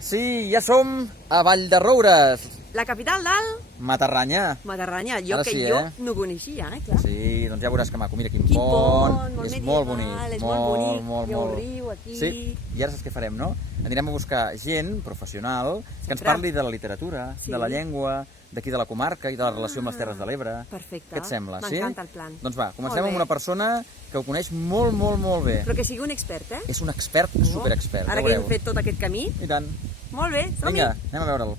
Sí, ja som a Vall de Roures, La capital del Matarranya. Matarranya, jo Ara que sí, jo eh? no coneixia, clar. Sí, doncs ja veuràs que maco. Mira, quin Quin pont, molt és medieval, molt bonic. és molt bonic, molt, hi ha un molt. riu aquí. Sí, i ara saps què farem, no? Anirem a buscar gent professional que ens Sempre. parli de la literatura, Sí. de la llengua, d'aquí de la comarca i de la relació amb les Terres de l'Ebre. Perfecte. Què et sembla, sí? M'encanta el plan. Doncs va, comencem Molt amb bé. una persona que ho coneix molt, molt, molt bé. Però que sigui un expert, eh? És un expert, superexpert, Ara ja que hem veureu. fet tot aquest camí. I tant. Molt bé, som-hi. Vinga, anem a veure'l.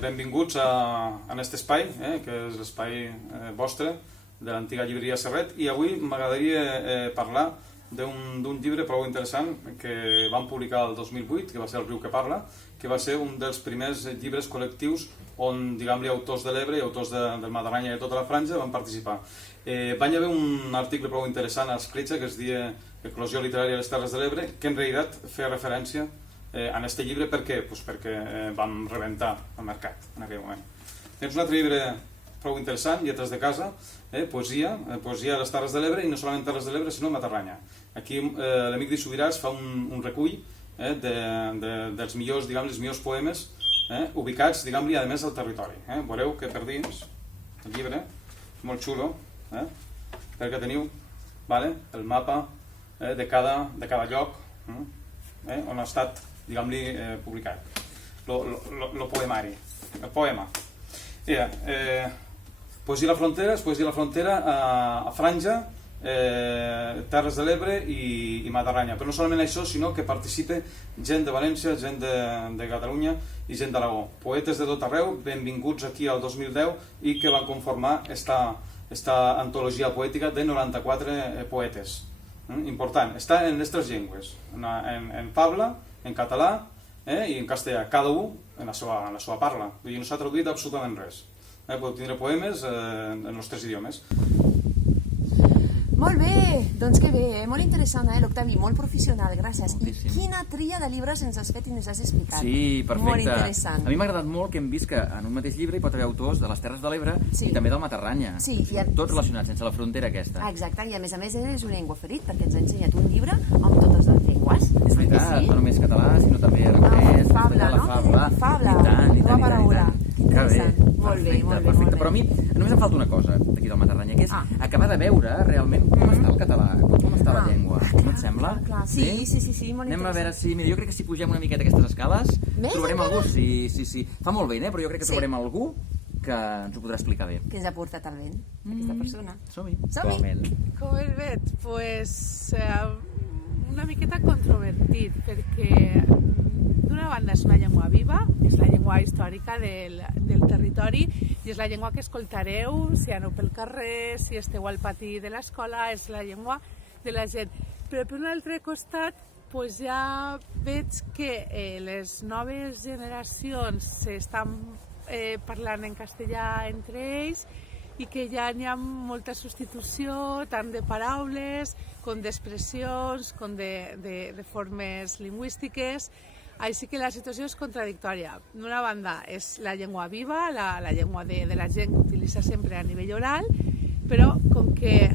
Benvinguts a aquest espai, que és l'espai vostre, de l'antiga llibreria Serret, i avui m'agradaria parlar d'un llibre prou interessant que vam publicar el 2008, que va ser El riu que parla, que va ser un dels primers llibres col·lectius on, diguem-li, autors de l'Ebre i autors del Matarranya i de tota la franja van participar. Va haver un article prou interessant a Escletxa que es deia Eclosió literària a les Terres de l'Ebre, que en realitat feia referència en aquest llibre. Per què? Pues perquè vam rebentar el mercat en aquell moment. Tens un altre llibre prou interessant, Lletres de casa, poesia a les Terres de l'Ebre, i no solament Terres de l'Ebre, sinó Matarranya. Aquí l'amic de Subiràs fa un recull dels millors, diguem, els millors poemes ubicats, diguem-li, a més al territori. Veureu que per dins el llibre és molt xulo, perquè teniu el mapa de cada lloc on ha estat, diguem-li, publicat. El poemari, el poema. Poesia a la frontera, és poesia a la frontera a Franja, Terres de l'Ebre i Matarranya. Però no solament això, sinó que participa gent de València, gent de Catalunya i gent d'Aragó. Poetes de tot arreu, benvinguts aquí al 2010 i que van conformar esta antologia poètica de 94 poetes. Important, està en les tres llengües, en fabla, en català i en castellà, cada un en la seva parla. Vull dir, no s'ha traduït absolutament res. Podeu tindre poemes en els tres idiomes. Molt bé, doncs que bé, molt interessant, l'Octavi, molt professional, gràcies. Moltíssim. I quina tria de llibres ens has fet i ens has explicat? Sí, perfecte. Molt interessant. A mi m'ha agradat molt que hem vist que en un mateix llibre hi pot haver autors de les Terres de l'Ebre Sí. i també del Matarranya. Sí, Tots relacionats, sense la frontera aquesta. Exacte, i a més és un llengua ferit, perquè ens ha ensenyat un llibre amb totes les llengües. És veritat, no només català, sinó també aragonès, Fabla, castellà, no? la fabla. Fabla, I tant. nova paraula. Que interessant. Que bé. Molt bé, Perfecte, molt bé, perfecte. molt bé. Però a mi només em falta una cosa d'aquí del Matarranya, que és acabar de veure realment com està el català, com està la llengua. No et sembla? Clar. Sí, molt Anem a veure interessant. si... Mira, jo crec que si pugem una miqueta aquestes escales, Més trobarem encara? algú. Sí. Fa molt vent, però jo crec que Sí. trobarem algú que ens ho podrà explicar bé. Que ens ha portat el vent, aquesta persona. Som-hi. Som-hi. Com el veig? Pues, una miqueta controvertit, perquè d'una banda és una llengua viva, és la llengua històrica del territori i és la llengua que escoltareu si aneu pel carrer, si esteu al pati de l'escola, és la llengua de la gent. Però per un altre costat pues ja veig que les noves generacions s'estan parlant en castellà entre ells i que ja n'hi ha molta substitució tant de paraules com d'expressions, com de formes lingüístiques. Així que la situació és contradictòria. D'una banda és la llengua viva, la llengua de la gent que utilitza sempre a nivell oral, però com que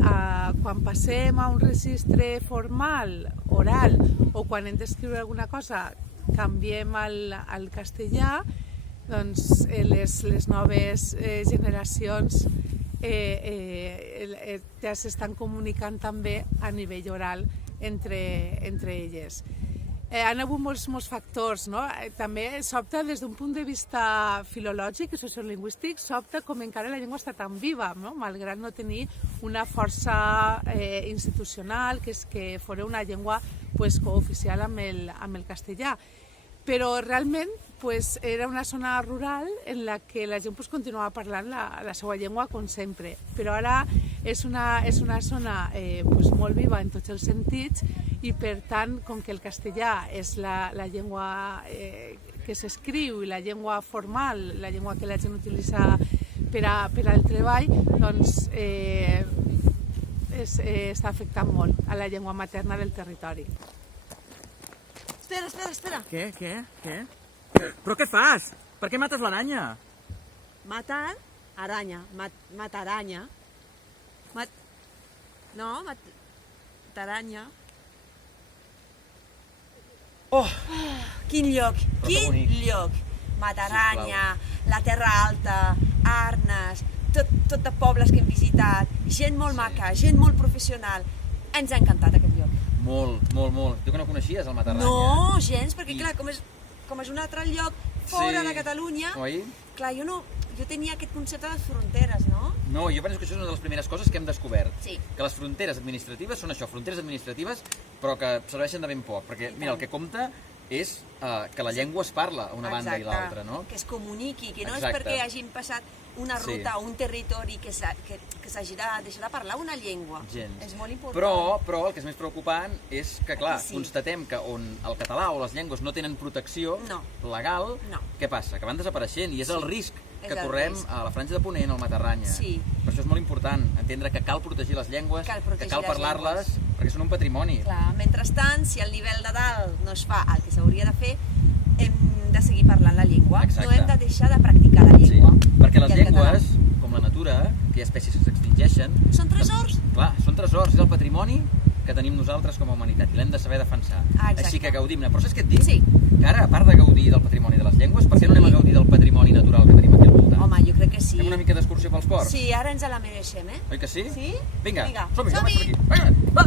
quan passem a un registre formal, oral, o quan hem d'escriure alguna cosa canviem al castellà, doncs les noves generacions ja s'estan comunicant també a nivell oral entre elles. Han hagut molts factors, no? També s'opta des d'un punt de vista filològic i sociolingüístic, s'opta com encara la llengua està tan viva, no? Malgrat no tenir una força institucional, que és que fos una llengua cooficial amb el castellà. Però realment era una zona rural en la que la gent continuava parlant la seva llengua com sempre. Però ara és una zona molt viva en tots els sentits i per tant, com que el castellà és la llengua que s'escriu i la llengua formal, la llengua que la gent utilitza per al treball, doncs està afectant molt a la llengua materna del territori. Espera. Què? Però què fas? Per què mates l'aranya? Matar aranya. Mataranya. Mataranya. Oh! Quin lloc, Però que quin bonic. lloc. Mataranya, la Terra Alta, Arnes, tot de pobles que hem visitat, gent molt maca, gent molt professional. Ens ha encantat aquest lloc. Molt, molt, molt. Tu que no coneixies el Matarranya? No, gens, perquè I- clar, com és un altre lloc fora Sí. de Catalunya, Oi? clar, jo tenia aquest concepte de fronteres, no? No, jo penso que això és una de les primeres coses que hem descobert. Sí. Que les fronteres administratives són això, fronteres administratives, però que serveixen de ben poc. Perquè, mira, el que compta és que la llengua es parla a una banda i l'altra, no? Que es comuniqui, que no Exacte. és perquè hagin passat una Sí. ruta o un territori que s'hagi de deixar de parlar una llengua. Gens. És molt important. Però el que és més preocupant és que, clar, Sí. constatem que on el català o les llengües no tenen protecció No. legal, No. què passa? Que van desapareixent i és el risc És que el correm risc. a la Franja de Ponent, al Matarranya. Sí. Per això és molt important entendre que cal protegir les llengües, Cal protegir que cal les parlar-les, perquè són un patrimoni. Clar, mentrestant, si el nivell de dalt no es fa el que s'hauria de fer, hem de seguir parlant la llengua. Exacte. No hem de deixar de practicar la llengua. Perquè les I el català. llengües, com la natura, que hi ha espècies que s'extingeixen... Són tresors. Clar, són tresors, és el patrimoni que tenim nosaltres com a humanitat i l'hem de saber defensar. Exacte. Així que gaudim-ne. Però saps què et dic? Sí. Que ara, a part de gaudir del patrimoni de les llengües, per què no anem a gaudir del patrimoni natural que tenim aquí al voltant? Home, jo crec que sí. Fem una mica d'excursió pels ports? Sí, ara ens la mereixem, eh? Oi que sí? Sí? Vinga, Vinga, som-hi, jo vaig per som-hi. aquí. Vinga, va!